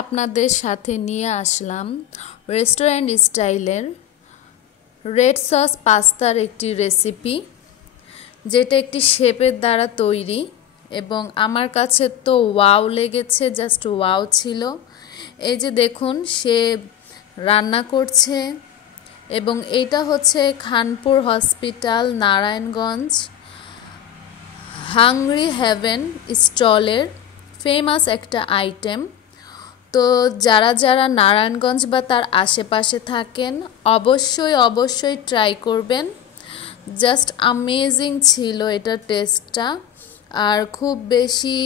আপনাদের সাথে নিয়ে আসলাম রেস্টুরেন্ট স্টাইলের রেড সস পাস্তার একটি রেসিপি, যেটা একটি শেফের দ্বারা তৈরি এবং আমার কাছে তো ওয়াও লেগেছে, জাস্ট ওয়াও ছিল। এই যে দেখুন, সে রান্না করছে এবং এইটা হচ্ছে Khanpur hospital, Narayanganj, hungry heaven স্টলের ফেমাস একটা আইটেম। তো যারা যারা নারায়ণগঞ্জ বা তার আশেপাশে থাকেন অবশ্যই ট্রাই করবেন। জাস্ট অ্যামেজিং ছিল এটার টেস্টটা। আর খুব বেশি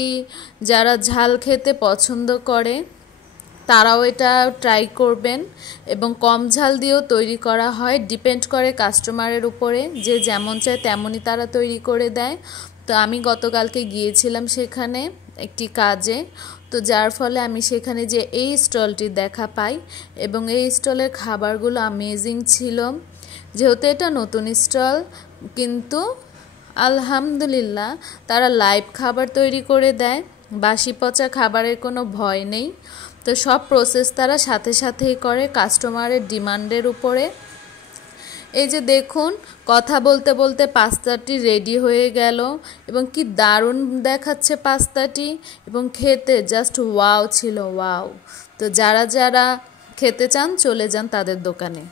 যারা ঝাল খেতে পছন্দ করে তারাও এটা ট্রাই করবেন। এবং কম ঝাল দিয়েও তৈরি করা হয়, ডিপেন্ড করে কাস্টমারের উপরে, যে যেমন চায় তেমনই তারা তৈরি করে দেয়। তো আমি গতকালকে গিয়েছিলাম সেখানে একটি কাজে, তো যার ফলে আমি সেখানে যে এই স্টলটি দেখা পাই এবং এই স্টলের খাবারগুলো অ্যামেজিং ছিল। যেহেতু এটা নতুন স্টল, কিন্তু আলহামদুলিল্লাহ তারা লাইভ খাবার তৈরি করে দেয়, বাসি পচা খাবারের কোনো ভয় নেই। তো সব প্রসেস তারা সাথে সাথেই করে কাস্টমারের ডিমান্ডের উপরে। এই যে দেখুন, কথা বলতে বলতে পাস্তাটি রেডি হয়ে গেল এবং কি দারুণ দেখাচ্ছে পাস্তাটি, এবং খেতে জাস্ট ওয়াও ছিল, ওয়াও। তো যারা যারা খেতে চান চলে যান তাদের দোকানে।